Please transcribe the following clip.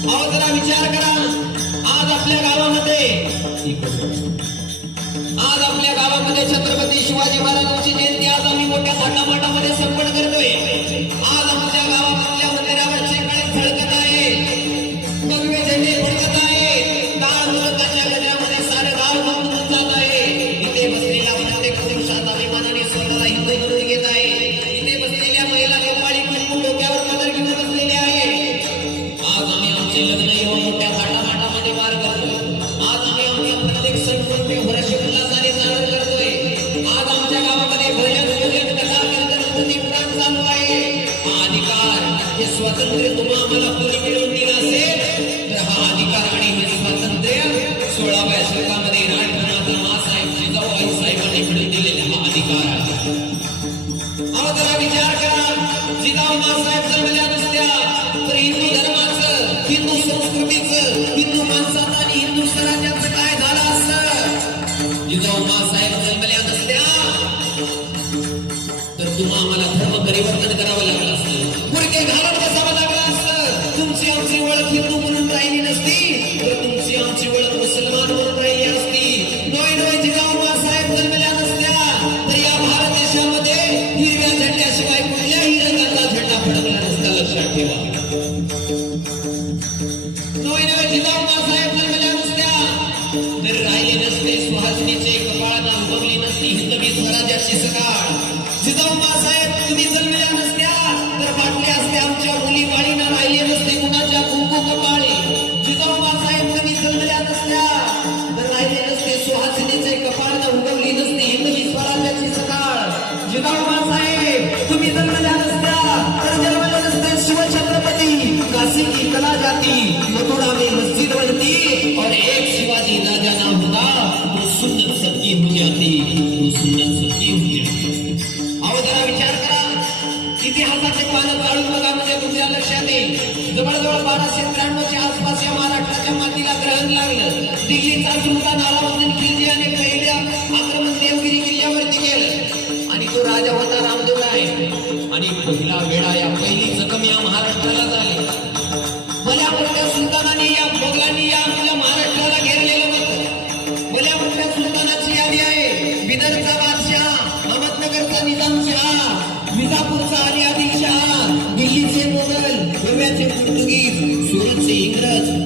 अहो जरा विचार करा. आज आपल्या गावामध्ये आज आपल्या गावामध्ये छत्रपती शिवाजी महाराजांची जयंती. आज आम्ही मोठ्या थाटामाटामध्ये संपन्न करतोय. अधिकार हे स्वातंत्र्य तुम्हा आम्हाला कोणी तर तुम्हा आम्हाला धर्म परिवर्तन करावं लागलं असतं. पुरके घालत बसावं लागलं असतं तुमची आमची ओळख हिंदू म्हणून राहिली नसती तर तुमची आमची ओळख मुसलमान म्हणून राहिली असती. नोय नोय जिजाऊ मासाहेब जन्मल्या नसत्या. तर या भारत देशामध्ये हिरव्या झेंड्याशिवाय कुठल्याही रंगाचा झेंडा फडकला नसता लक्षात ठेवा. नोय नोय जिजाऊ हिंदवी स्वराज्याची सकाळ जिजाऊ मासाहेब तुम्ही जन्मल्या नसत्या तर बाटल्या असत्या आमच्या मुली वाळीना राहिले नसते कुणाच्या कुंकू कपाळी जिजाऊ मासाहेब तुम्ही जन्मल्या नसत्या तर राहिले नसते सुहासिनीचे कपाळ न उगवली नसती हिंदवी स्वराज्याची सकाळ जिजाऊ मासाहेब तुम्ही जन्मल्या नसत्या तर जन्मले नसते शिवछत्रपती काशी की कला जाती मथुरा में इतिहासाचे पानं काढून बघा म्हणजे लक्षात येईल. जवळजवळ बाराशे त्र्याण्णवच्या आसपास या महाराष्ट्राच्या मातीला ग्रहण लागलं. दिल्लीचा सुलतान अलाउद्दीन खिलजीने पहिल्या आक्रमण देवगिरी किल्ल्यावरती केलं आणि तो राजा होता रामदेवराय. आणि पहिला वेळा या पहिली जखम या महाराष्ट्राला झाली. भल्या मोठ्या सुलतानाने या मोगलांनी या आपल्या महाराष्ट्राला घेरलेलं होतं भल्या मोठ्या सुलतानाची यादी आहे. बिदरचा बादशाह अहमदनगरचा निजामशाह. विजापूरचा आली आदिलशहा दिल्लीचे मोगल गोव्याचे पोर्तुगीज.